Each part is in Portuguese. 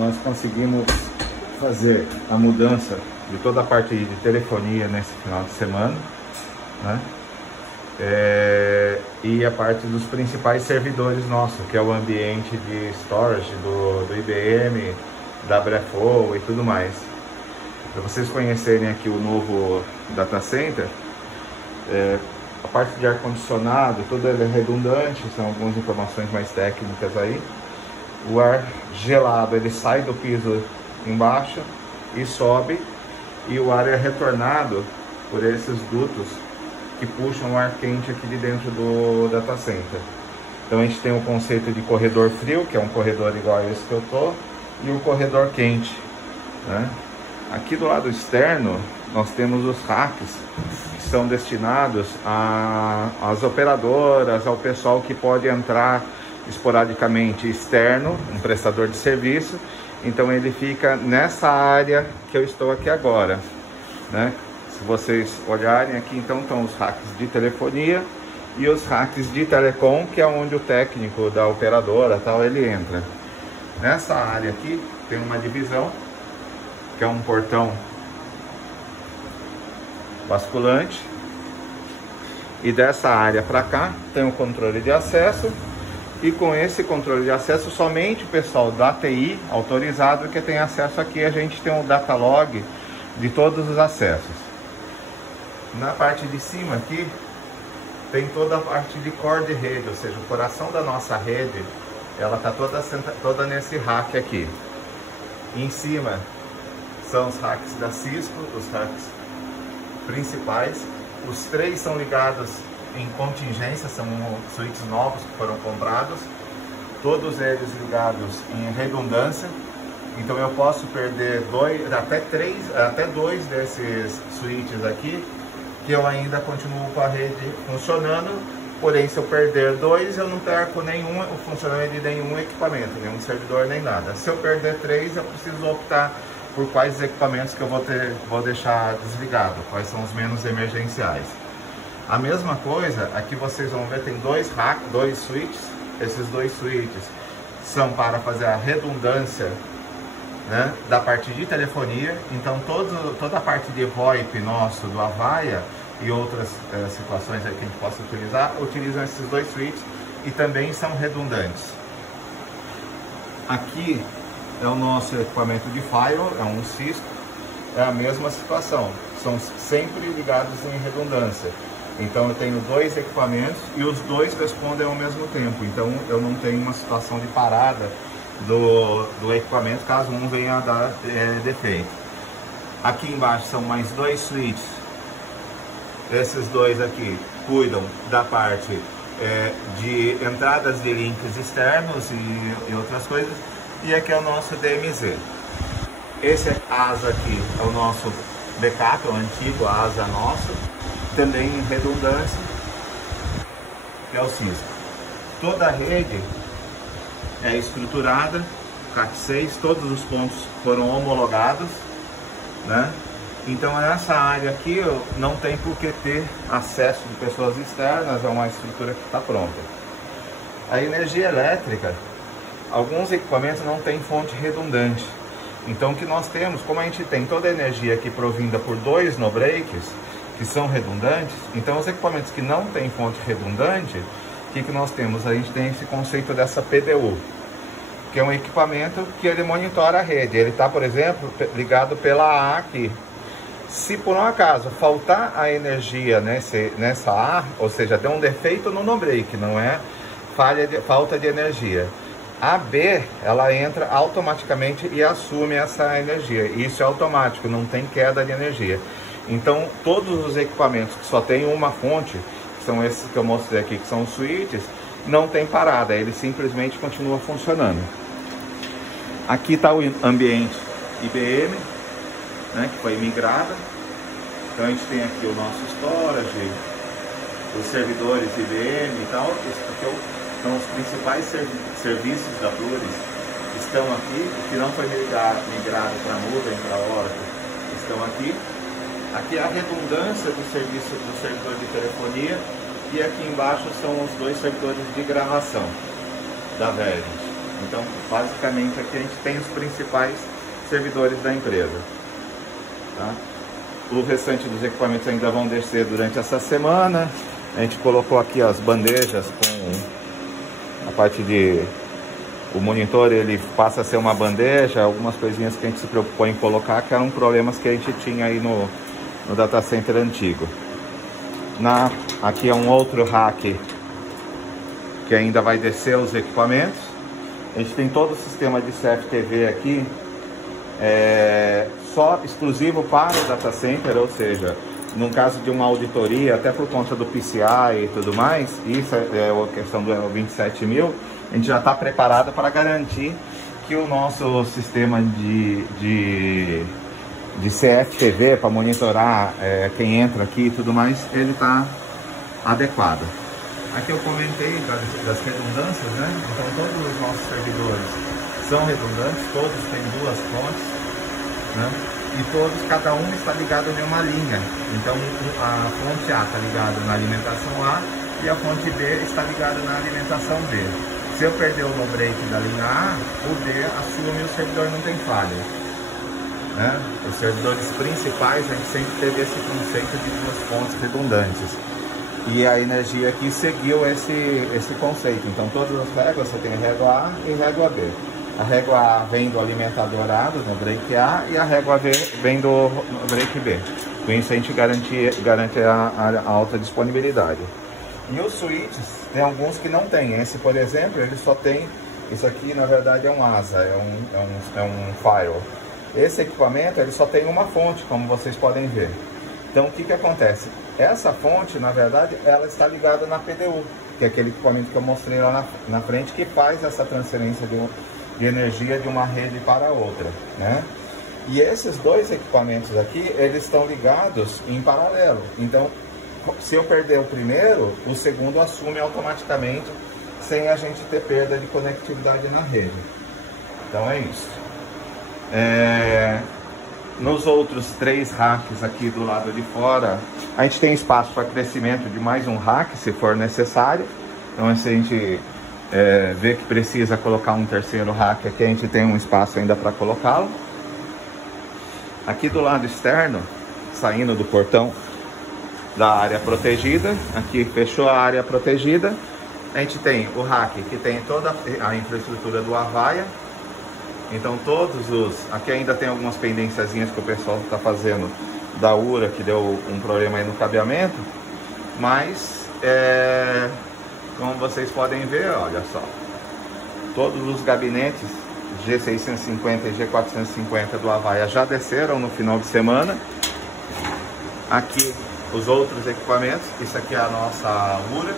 nós conseguimos fazer a mudança de toda a parte de telefonia nesse final de semana, né? E a parte dos principais servidores nossos, que é o ambiente de storage do IBM, da Brefo e tudo mais. Para vocês conhecerem aqui o novo data center, a parte de ar-condicionado, tudo é redundante, são algumas informações mais técnicas aí. O ar gelado, ele sai do piso embaixo e sobe, e o ar é retornado por esses dutos que puxam o ar quente aqui de dentro do data center. Então a gente tem o conceito de corredor frio, que é um corredor igual a esse que eu tô, e o corredor quente, né? Aqui do lado externo nós temos os racks, que são destinados às operadoras, ao pessoal que pode entrar esporadicamente externo, um prestador de serviço. Então ele fica nessa área que eu estou aqui agora, né? Se vocês olharem aqui, então estão os racks de telefonia e os racks de telecom, que é onde o técnico da operadora tal ele entra. Nessa área aqui tem uma divisão, que é um portão basculante, e dessa área para cá tem o controle de acesso. E com esse controle de acesso, somente o pessoal da TI autorizado que tem acesso aqui. A gente tem um data log de todos os acessos. Na parte de cima aqui, tem toda a parte de core de rede, ou seja, o coração da nossa rede, ela está toda nesse rack aqui. E em cima são os racks da Cisco, os racks principais. Os três são ligados em contingência, são switches novos que foram comprados, todos eles ligados em redundância. Então eu posso perder até dois desses switches aqui, que eu ainda continuo com a rede funcionando. Porém, se eu perder dois, eu não perco o funcionamento de nenhum equipamento, nenhum servidor, nem nada. Se eu perder três, eu preciso optar por quais equipamentos que eu vou deixar desligado, quais são os menos emergenciais. A mesma coisa, aqui vocês vão ver, tem dois switches. Esses dois switches são para fazer a redundância, né, da parte de telefonia. Então toda a parte de VoIP nosso do Avaya e outras situações aí que a gente possa utilizar, utilizam esses dois switches e também são redundantes. Aqui é o nosso equipamento de firewall, é um Cisco, é a mesma situação, são sempre ligados em redundância. Então eu tenho dois equipamentos e os dois respondem ao mesmo tempo. Então eu não tenho uma situação de parada do equipamento caso um venha a dar defeito. Aqui embaixo são mais dois switches. Esses dois aqui cuidam da parte de entradas de links externos e outras coisas. E aqui é o nosso DMZ. Esse ASA aqui é o nosso backup, o antigo ASA nosso. Também em redundância, que é o Cisco. Toda a rede é estruturada, Cat6, todos os pontos foram homologados, né? Então essa área aqui não tem por que ter acesso de pessoas externas, é uma estrutura que está pronta. A energia elétrica, alguns equipamentos não têm fonte redundante. Então o que nós temos, como a gente tem toda a energia aqui provinda por dois no-breaks, que são redundantes, então os equipamentos que não têm fonte redundante, o que nós temos? A gente tem esse conceito dessa PDU, que é um equipamento que ele monitora a rede. Ele está, por exemplo, ligado pela A aqui. Se por um acaso faltar a energia nessa A, ou seja, deu um defeito no no-break, não é falta de energia, a B, ela entra automaticamente e assume essa energia. Isso é automático, não tem queda de energia. Então, todos os equipamentos que só tem uma fonte, que são esses que eu mostrei aqui, que são os switches, não tem parada, ele simplesmente continua funcionando. Aqui está o ambiente IBM, né, que foi migrado. Então, a gente tem aqui o nosso storage, os servidores IBM e tal. Isso aqui são os principais serviços da Pluris que estão aqui. O que não foi migrado para a nuvem, para a Oracle, estão aqui. Aqui é a redundância do servidor de telefonia, e aqui embaixo são os dois servidores de gravação da Verint. Então, basicamente, aqui a gente tem os principais servidores da empresa. Tá? O restante dos equipamentos ainda vão descer durante essa semana. A gente colocou aqui as bandejas com a parte de... O monitor, ele passa a ser uma bandeja, algumas coisinhas que a gente se preocupou em colocar, que eram problemas que a gente tinha aí no data center antigo. Aqui é um outro rack que ainda vai descer os equipamentos. A gente tem todo o sistema de CFTV aqui, só exclusivo para o data center, ou seja, no caso de uma auditoria, até por conta do PCI e tudo mais, isso é a questão do 27.000, a gente já está preparado para garantir que o nosso sistema de CFTV, para monitorar quem entra aqui e tudo mais, ele está adequado. Aqui eu comentei das redundâncias, né? Então todos os nossos servidores são redundantes, todos têm duas fontes, né? E todos, cada um está ligado em uma linha. Então a fonte A está ligada na alimentação A e a fonte B está ligada na alimentação B. Se eu perder o no break da linha A, o B assume e o servidor não tem falha. Né? Os servidores principais, a gente sempre teve esse conceito de duas fontes redundantes. E a energia aqui seguiu esse conceito. Então todas as réguas, você tem régua A e régua B. A régua A vem do alimentador A, no break A, e a régua B vem do break B. Com isso a gente garante a alta disponibilidade. E os switches, tem alguns que não tem. Esse, por exemplo, ele só tem... Isso aqui, na verdade, é um ASA, é um firewall. Esse equipamento, ele só tem uma fonte, como vocês podem ver. Então, o que que acontece? Essa fonte, na verdade, ela está ligada na PDU, que é aquele equipamento que eu mostrei lá na frente, que faz essa transferência de energia de uma rede para outra, né? E esses dois equipamentos aqui, eles estão ligados em paralelo. Então, se eu perder o primeiro, o segundo assume automaticamente, sem a gente ter perda de conectividade na rede. Então é isso. Nos outros 3 racks aqui do lado de fora, a gente tem espaço para crescimento de mais um rack, se for necessário. Então, se a gente vê que precisa colocar um terceiro rack aqui, a gente tem um espaço ainda para colocá-lo. Aqui do lado externo, saindo do portão da área protegida, aqui fechou a área protegida, a gente tem o rack que tem toda a infraestrutura do Avaya. Então aqui ainda tem algumas pendênciazinhas que o pessoal está fazendo da URA, que deu um problema aí no cabeamento, mas como vocês podem ver, olha só, todos os gabinetes G650 e G450 do Avaya já desceram no final de semana. Aqui os outros equipamentos, isso aqui é a nossa URA,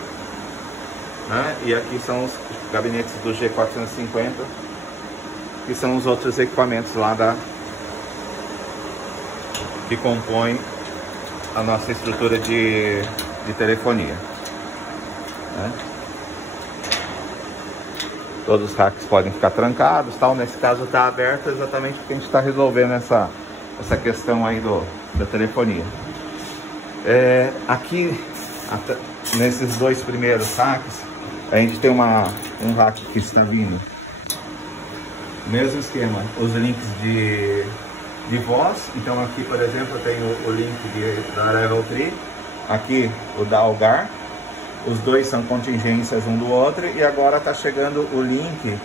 né? E aqui são os gabinetes do G450, que são os outros equipamentos lá que compõem a nossa estrutura de telefonia, né? Todos os racks podem ficar trancados, tal. Nesse caso está aberto exatamente porque a gente está resolvendo essa questão aí da telefonia. Aqui, nesses 2 primeiros racks, a gente tem um rack que está vindo. Mesmo esquema, os links de voz. Então aqui, por exemplo, eu tenho o link da Level 3, aqui o da Algar. Os dois são contingências um do outro, e agora está chegando o link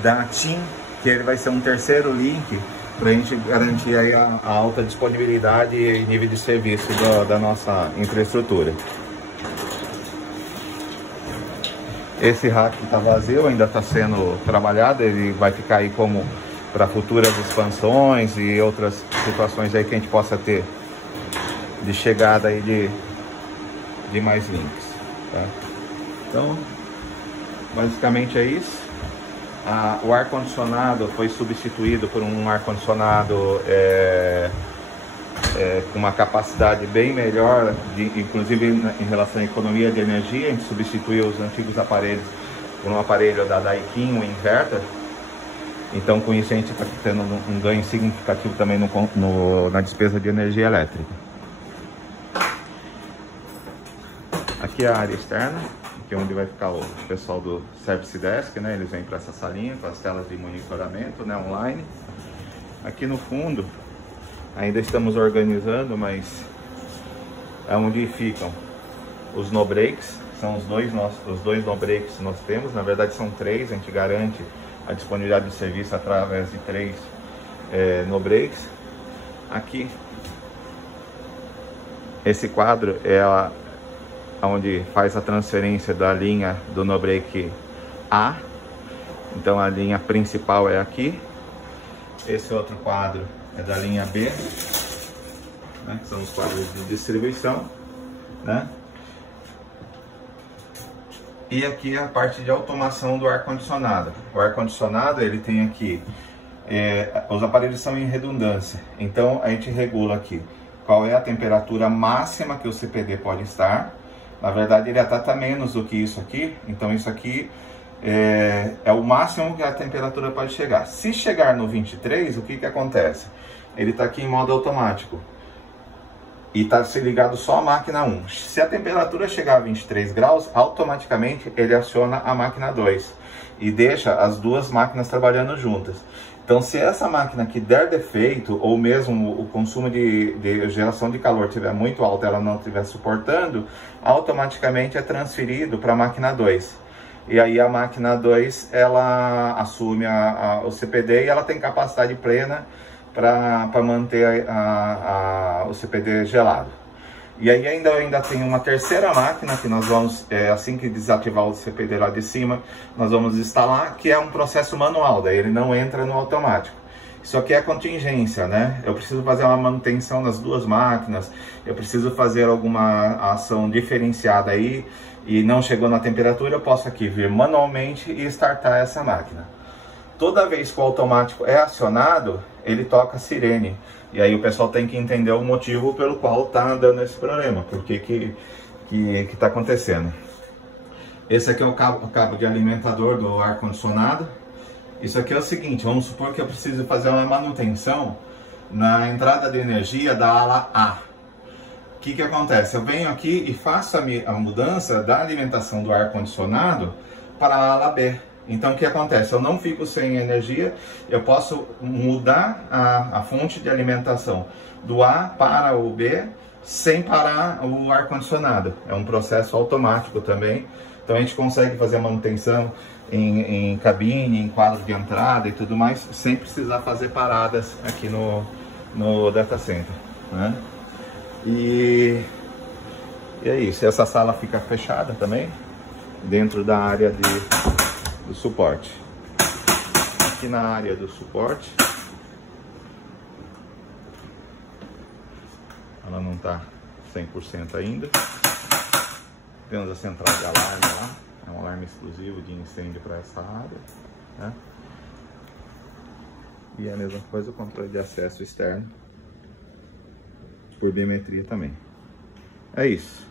da TIM, que ele vai ser um terceiro link para a gente garantir aí a alta disponibilidade e nível de serviço da nossa infraestrutura. Esse rack está vazio, ainda está sendo trabalhado, ele vai ficar aí como para futuras expansões e outras situações aí que a gente possa ter de chegada aí de mais links, tá? Então, basicamente é isso. O ar-condicionado foi substituído por um ar-condicionado com uma capacidade bem melhor, inclusive em relação à economia de energia. A gente substituiu os antigos aparelhos por um aparelho da Daikin, um inverter. Então, com isso, a gente está tendo um ganho significativo também na despesa de energia elétrica. Aqui é a área externa, Aqui é onde vai ficar o pessoal do Service Desk, né? Eles vêm para essa salinha com as telas de monitoramento, né? Online. Aqui no fundo, ainda estamos organizando, mas é onde ficam os no-breaks. São os dois no-breaks que nós temos. Na verdade são 3, a gente garante a disponibilidade do serviço através de 3 no-breaks. Aqui, esse quadro é onde faz a transferência da linha do no-break A. Então a linha principal é aqui. Esse outro quadro é da linha B, né, que são os quadros de distribuição, né? E aqui é a parte de automação do ar-condicionado. O ar-condicionado, ele tem aqui, os aparelhos são em redundância, então a gente regula aqui qual é a temperatura máxima que o CPD pode estar. Na verdade ele até está menos do que isso aqui, então isso aqui é o máximo que a temperatura pode chegar. Se chegar no 23, o que que acontece? Ele está aqui em modo automático e está se ligado só a máquina 1. Se a temperatura chegar a 23 graus, automaticamente ele aciona a máquina 2 e deixa as duas máquinas trabalhando juntas. Então, se essa máquina aqui der defeito, ou mesmo o consumo de geração de calor estiver muito alto, ela não estiver suportando, automaticamente é transferido para a máquina 2. E aí a máquina 2, ela assume o CPD e ela tem capacidade plena para manter o CPD gelado. E aí ainda tem uma terceira máquina que nós vamos, assim que desativar o CPD lá de cima, nós vamos instalar, que é um processo manual, daí ele não entra no automático. Isso aqui é contingência, né? Eu preciso fazer uma manutenção das duas máquinas, eu preciso fazer alguma ação diferenciada aí, e não chegou na temperatura, eu posso aqui vir manualmente e startar essa máquina. Toda vez que o automático é acionado, ele toca a sirene. E aí o pessoal tem que entender o motivo pelo qual está dando esse problema, por que está acontecendo. Esse aqui é o cabo de alimentador do ar-condicionado. Isso aqui é o seguinte, vamos supor que eu preciso fazer uma manutenção na entrada de energia da ala A. O que acontece? Eu venho aqui e faço a mudança da alimentação do ar-condicionado para a ala B. Então o que acontece? Eu não fico sem energia, eu posso mudar a fonte de alimentação do A para o B sem parar o ar-condicionado. É um processo automático também, então a gente consegue fazer a manutenção em cabine, em quadro de entrada e tudo mais, sem precisar fazer paradas aqui no data center, né? E é isso, essa sala fica fechada também, dentro da área do suporte. Aqui na área do suporte, ela não está 100% ainda. Temos a central de alarme lá, é um alarme exclusivo de incêndio para essa área, né? E a mesma coisa o controle de acesso externo por biometria também. É isso.